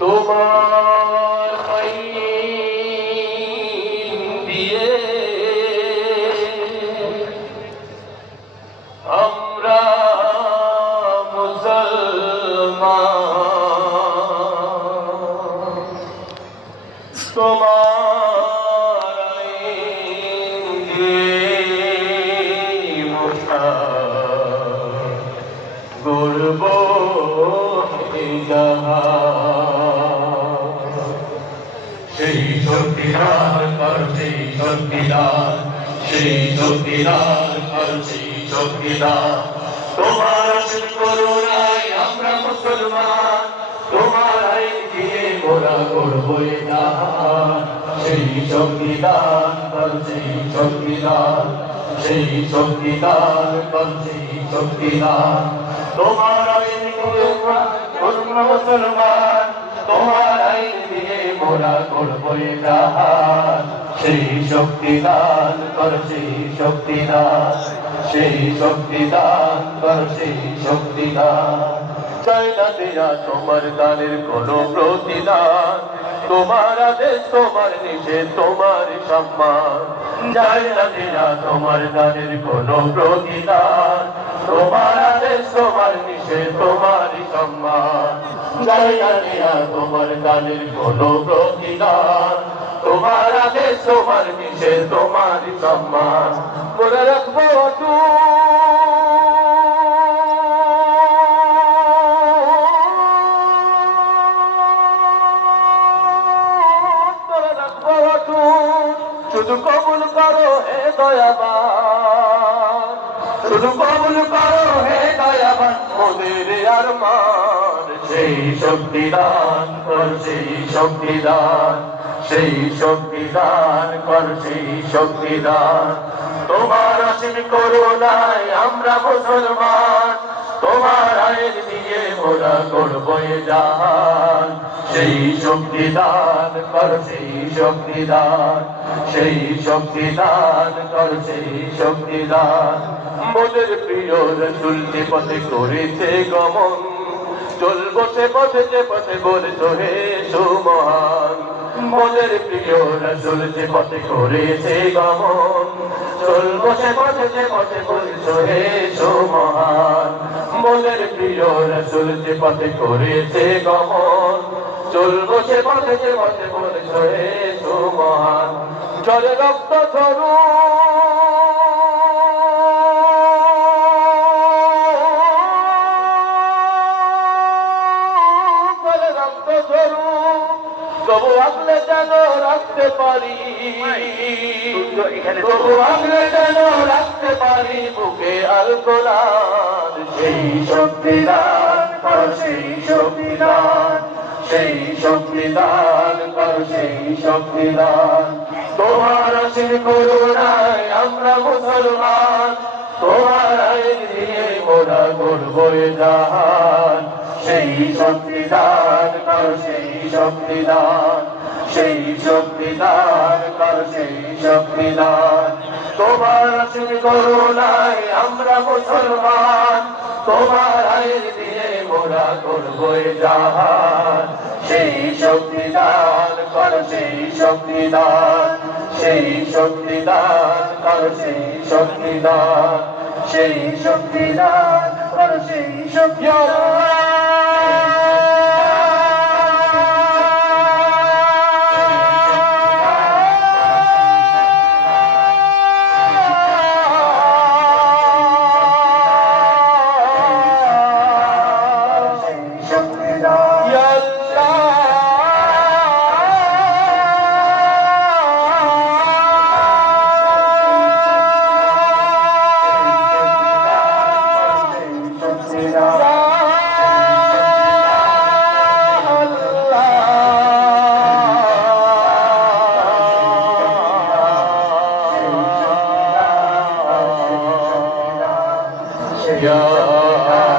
তোমার আইন দিয়ে আমরা মুসলমান, তোমার আইন দিয়ে মোরা গর্ব সেই শক্তিদার করছি শক্তিদার, সেই শক্তিদার করছি শক্তিদার। তোমার আশীর করুণায় আমরা মুসলমান, তোমার আইন দিয়ে মোরা করবো জাহান। সেই শক্তিদান করছি শক্তিদান, সেই শক্তিদান করছি শক্তিদান। তোমার আইন দিয়ে আমরা মুসলমান, তোমার আইন দিয়ে মোরা করবো জাহান। সেই শক্তিদান করছি শক্তিদান, সেই শক্তিদান করছি শক্তিদান। চাই না তেরা তোমার দানের কোনো প্রতিদান, তোমার আদেশ তোমার নিষেধ তোমার সম্মান। চাই না তেরা তোমার দানের কোনো প্রতিদান, তোমার আদেশ তোমার নিষেধ তোমার সম্মান। চাই না তেরা তোমার দানের কোনো প্রতিদান, তোমার আদেশ তোমার নিষেধ তোমার সম্মান। মনে রাখবো শুধু কবুল করো হে দয়াবান, শুধু কবুল করো হে দয়াবান মোদের আরমান। সেই শক্তিদান করছি শক্তিদান, সেই শক্তিদান করছি শক্তিদান। তোমার অসীম করুণায় আমরা মুসলমান, তোমার আইন দিয়ে মোরা করবো জাহান। সেই শক্তিদান করছি শক্তিদান, সেই শক্তিদান করছি শক্তিদান। মোদের প্রিয় রাসূল যে পথে করেছে গমন, চলবো সে পথে যে পথে বলছো হে সুমহান। মোদের প্রিয় রাসূল যে পথে করেছে গমন, চলবো সে পথে যে পথে বলছো হে সুমহান। মোদের প্রিয় রাসূল যে পথে করেছে গমন, চলবো সে পথে যে পথে বলছো হে সুমহান। জলে রক্ত ঝরু তবু আগলে যেন রাখতে পারি, তবু আগলে যেন রাখতে পারি বুকে আল কোরআন। সেই শক্তিদান কর সেই শক্তিদান, সেই শক্তিদান কর সেই শক্তিদান। তোমার অসীম করুণায় আমরা মুসলমান, তোমার আইন দিয়ে মোরা করবো জাহান। সেই শক্তিদান কর সেই শক্তিদান, সেই শক্তিদান কর সেই শক্তিদান। তোমার অসীম করুণায় আমরা মুসলমান, তোমার আইন দিয়ে মোরা করবো জাহান। সেই শক্তিদান কর সেই শক্তিদান, সেই শক্তিদান কর সেই শক্তিদান, সেই শক্তিদান কর সেই শক্তিদান। Ya